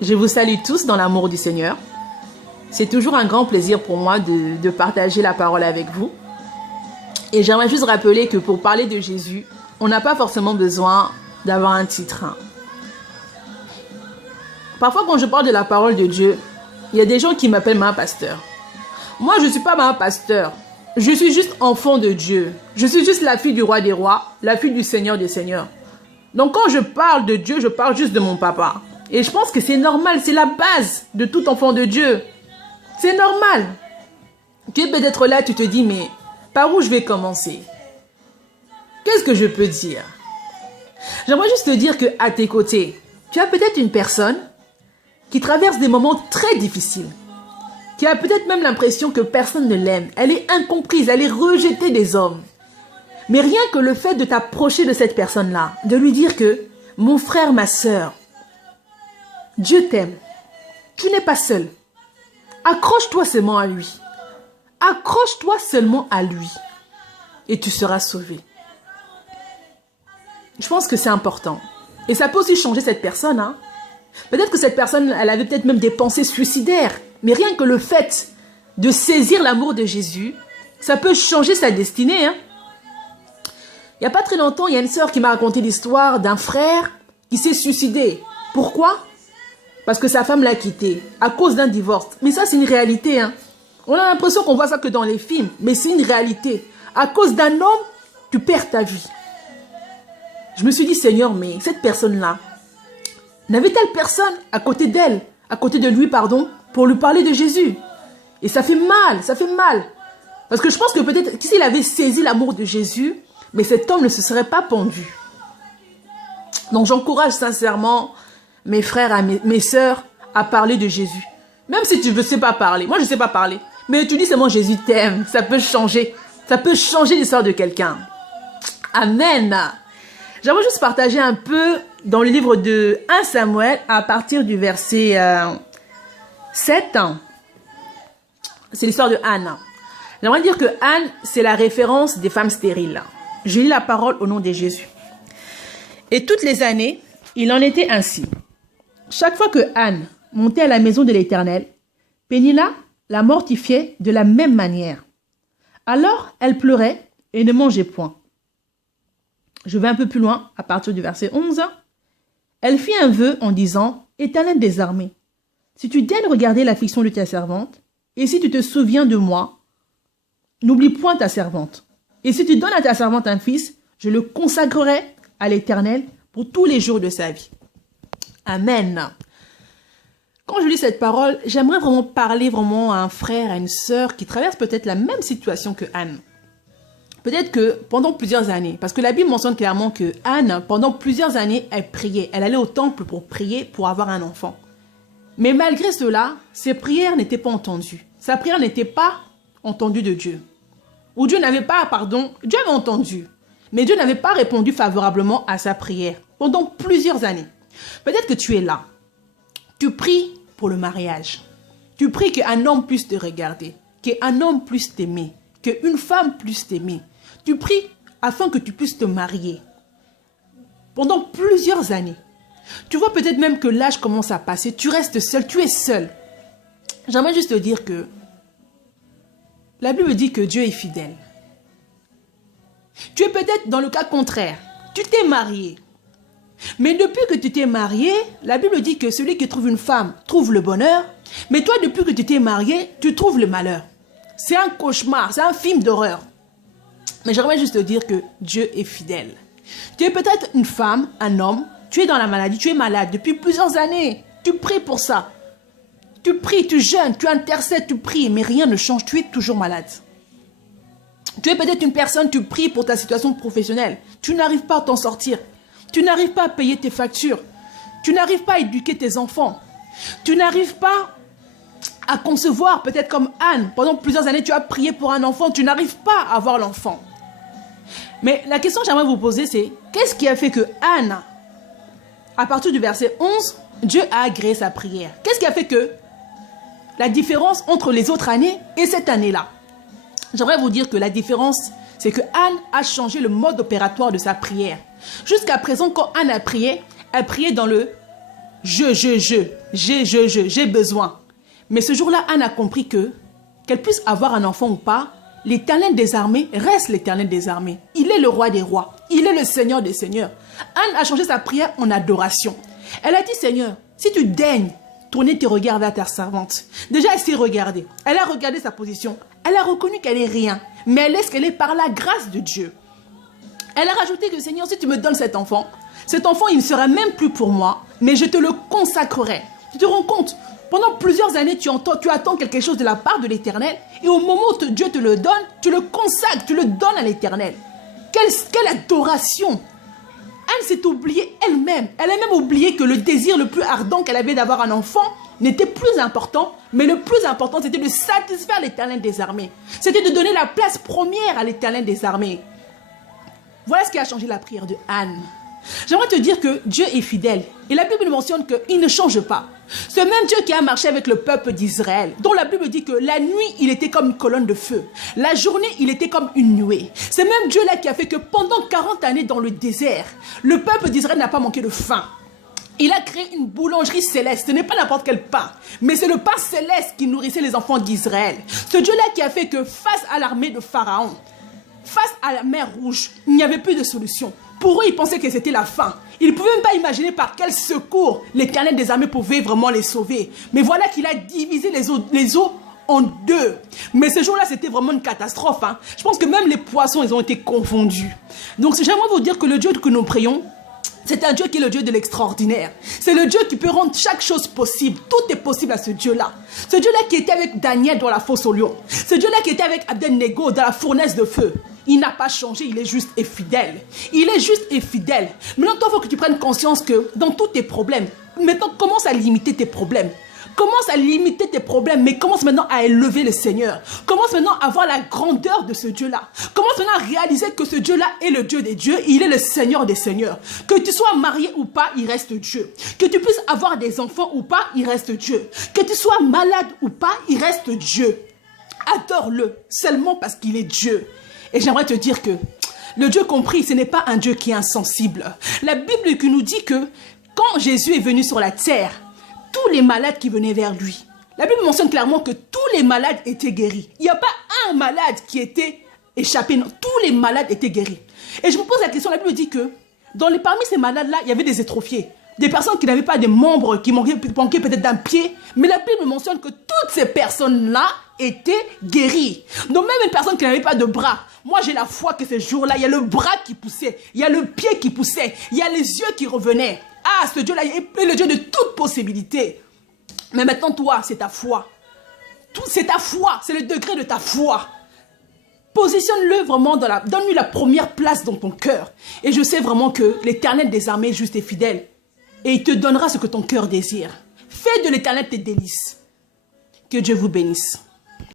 Je vous salue tous dans l'amour du Seigneur. C'est toujours un grand plaisir pour moi de partager la parole avec vous. Et j'aimerais juste rappeler que pour parler de Jésus, on n'a pas forcément besoin d'avoir un titre. Parfois, quand je parle de la parole de Dieu, il y a des gens qui m'appellent ma pasteur. Moi, je ne suis pas ma pasteur. Je suis juste enfant de Dieu. Je suis juste la fille du roi des rois, la fille du Seigneur des seigneurs. Donc, quand je parle de Dieu, je parle juste de mon papa. Et je pense que c'est normal, c'est la base de tout enfant de Dieu. C'est normal. Tu es peut-être là, tu te dis, mais par où je vais commencer? Qu'est-ce que je peux dire? J'aimerais juste te dire qu'à tes côtés, tu as peut-être une personne qui traverse des moments très difficiles, qui a peut-être même l'impression que personne ne l'aime. Elle est incomprise, elle est rejetée des hommes. Mais rien que le fait de t'approcher de cette personne-là, de lui dire que, mon frère, ma sœur, Dieu t'aime. Tu n'es pas seul. Accroche-toi seulement à lui. Accroche-toi seulement à lui. Et tu seras sauvé. Je pense que c'est important. Et ça peut aussi changer cette personne. Peut-être que cette personne, elle avait peut-être même des pensées suicidaires. Mais rien que le fait de saisir l'amour de Jésus, ça peut changer sa destinée. Il n'y a pas très longtemps, il y a une sœur qui m'a raconté l'histoire d'un frère qui s'est suicidé. Pourquoi? Parce que sa femme l'a quitté à cause d'un divorce. Mais ça, c'est une réalité. On a l'impression qu'on voit ça que dans les films. Mais c'est une réalité. À cause d'un homme, tu perds ta vie. Je me suis dit, Seigneur, mais cette personne-là, n'avait-elle personne à côté d'elle, à côté de lui, pardon, pour lui parler de Jésus? Et ça fait mal, ça fait mal. Parce que je pense que peut-être s'il avait saisi l'amour de Jésus, mais cet homme ne se serait pas pendu. Donc j'encourage sincèrement mes frères, mes sœurs, à parler de Jésus. Même si tu ne sais pas parler. Moi, je ne sais pas parler. Mais tu dis seulement Jésus t'aime. Ça peut changer. Ça peut changer l'histoire de quelqu'un. Amen. J'aimerais juste partager un peu dans le livre de 1 Samuel à partir du verset 7. C'est l'histoire de Anne. J'aimerais dire que Anne, c'est la référence des femmes stériles. Je lis la parole au nom de Jésus. Et toutes les années, il en était ainsi. Chaque fois que Anne montait à la maison de l'Éternel, Pénina la mortifiait de la même manière. Alors elle pleurait et ne mangeait point. Je vais un peu plus loin, à partir du verset 11. Elle fit un vœu en disant, « Éternel des armées, si tu daignes regarder l'affliction de ta servante, et si tu te souviens de moi, n'oublie point ta servante. Et si tu donnes à ta servante un fils, je le consacrerai à l'Éternel pour tous les jours de sa vie. » Amen. Quand je lis cette parole, j'aimerais vraiment parler vraiment à un frère, à une sœur qui traverse peut-être la même situation que Anne. Peut-être que pendant plusieurs années, parce que la Bible mentionne clairement que Anne, pendant plusieurs années, elle priait. Elle allait au temple pour prier, pour avoir un enfant. Mais malgré cela, ses prières n'étaient pas entendues. Sa prière n'était pas entendue de Dieu. Ou Dieu n'avait pas, Dieu avait entendu. Mais Dieu n'avait pas répondu favorablement à sa prière pendant plusieurs années. Peut-être que tu es là. Tu pries pour le mariage. Tu pries qu'un homme puisse te regarder, qu'un homme puisse t'aimer, qu'une femme puisse t'aimer. Tu pries afin que tu puisses te marier. Pendant plusieurs années. Tu vois peut-être même que l'âge commence à passer. Tu restes seul, tu es seul. J'aimerais juste te dire que la Bible dit que Dieu est fidèle. Tu es peut-être dans le cas contraire. Tu t'es marié. Mais depuis que tu t'es marié, la Bible dit que celui qui trouve une femme trouve le bonheur. Mais toi, depuis que tu t'es marié, tu trouves le malheur. C'est un cauchemar, c'est un film d'horreur. Mais j'aimerais juste te dire que Dieu est fidèle. Tu es peut-être une femme, un homme, tu es dans la maladie, tu es malade depuis plusieurs années. Tu pries pour ça. Tu pries, tu jeûnes, tu intercèdes, tu pries, mais rien ne change, tu es toujours malade. Tu es peut-être une personne, tu pries pour ta situation professionnelle. Tu n'arrives pas à t'en sortir. Tu n'arrives pas à payer tes factures. Tu n'arrives pas à éduquer tes enfants. Tu n'arrives pas à concevoir, peut-être comme Anne. Pendant plusieurs années, tu as prié pour un enfant. Tu n'arrives pas à avoir l'enfant. Mais la question que j'aimerais vous poser, c'est qu'est-ce qui a fait que Anne, à partir du verset 11, Dieu a agréé sa prière? Qu'est-ce qui a fait que la différence entre les autres années et cette année-là? J'aimerais vous dire que la différence, c'est que Anne a changé le mode opératoire de sa prière. Jusqu'à présent, quand Anne a prié, elle priait dans le je. j'ai besoin. Mais ce jour-là, Anne a compris que, qu'elle puisse avoir un enfant ou pas, l'Éternel des armées reste l'Éternel des armées. Il est le roi des rois. Il est le Seigneur des seigneurs. Anne a changé sa prière en adoration. Elle a dit, Seigneur, si tu daignes tourner tes regards vers ta servante. Déjà, elle s'est regardée. Elle a regardé sa position. Elle a reconnu qu'elle est rien. Mais elle est ce qu'elle est par la grâce de Dieu. Elle a rajouté que, Seigneur, si tu me donnes cet enfant, il ne sera même plus pour moi, mais je te le consacrerai. Tu te rends compte? Pendant plusieurs années, tu attends quelque chose de la part de l'Éternel. Et au moment où Dieu te le donne, tu le consacres, tu le donnes à l'Éternel. Quelle adoration! Anne s'est oubliée elle-même. Elle a même oublié que le désir le plus ardent qu'elle avait d'avoir un enfant n'était plus important. Mais le plus important, c'était de satisfaire l'Éternel des armées. C'était de donner la place première à l'Éternel des armées. Voilà ce qui a changé la prière de Anne. J'aimerais te dire que Dieu est fidèle. Et la Bible mentionne qu'il ne change pas. Ce même Dieu qui a marché avec le peuple d'Israël, dont la Bible dit que la nuit, il était comme une colonne de feu. La journée, il était comme une nuée. Ce même Dieu-là qui a fait que pendant 40 années dans le désert, le peuple d'Israël n'a pas manqué de faim. Il a créé une boulangerie céleste. Ce n'est pas n'importe quel pain, mais c'est le pain céleste qui nourrissait les enfants d'Israël. Ce Dieu-là qui a fait que face à l'armée de Pharaon, face à la mer Rouge, il n'y avait plus de solution. Pour eux, ils pensaient que c'était la fin. Ils ne pouvaient même pas imaginer par quel secours l'Éternel des armées pouvait vraiment les sauver. Mais voilà qu'il a divisé les eaux en deux. Mais ce jour-là, c'était vraiment une catastrophe. Hein. Je pense que même les poissons, ils ont été confondus. Donc, j'aimerais vous dire que le Dieu que nous prions, c'est un Dieu qui est le Dieu de l'extraordinaire. C'est le Dieu qui peut rendre chaque chose possible. Tout est possible à ce Dieu-là. Ce Dieu-là qui était avec Daniel dans la fosse au lion. Ce Dieu-là qui était avec Abednego dans la fournaise de feu. Il n'a pas changé, il est juste et fidèle. Il est juste et fidèle. Maintenant, il faut que tu prennes conscience que dans tous tes problèmes, maintenant, commence à limiter tes problèmes. Commence à limiter tes problèmes, mais commence maintenant à élever le Seigneur. Commence maintenant à voir la grandeur de ce Dieu-là. Commence maintenant à réaliser que ce Dieu-là est le Dieu des dieux, il est le Seigneur des seigneurs. Que tu sois marié ou pas, il reste Dieu. Que tu puisses avoir des enfants ou pas, il reste Dieu. Que tu sois malade ou pas, il reste Dieu. Adore-le seulement parce qu'il est Dieu. Et j'aimerais te dire que le Dieu compris, ce n'est pas un Dieu qui est insensible. La Bible qui nous dit que quand Jésus est venu sur la terre, tous les malades qui venaient vers lui, la Bible mentionne clairement que tous les malades étaient guéris. Il n'y a pas un malade qui était échappé, non, tous les malades étaient guéris. Et je me pose la question, la Bible dit que parmi ces malades-là, il y avait des étrophiés. Des personnes qui n'avaient pas de membres, qui manquaient peut-être d'un pied. Mais la Bible mentionne que toutes ces personnes-là étaient guéries. Donc même une personne qui n'avait pas de bras. Moi, j'ai la foi que ce jour-là, il y a le bras qui poussait. Il y a le pied qui poussait. Il y a les yeux qui revenaient. Ah, ce Dieu-là est le Dieu de toute possibilité. Mais maintenant, toi, c'est ta foi. C'est ta foi. C'est le degré de ta foi. Positionne-le vraiment donne-lui la première place dans ton cœur. Et je sais vraiment que l'Éternel des armées est juste et fidèle. Et il te donnera ce que ton cœur désire. Fais de l'Éternel tes délices. Que Dieu vous bénisse.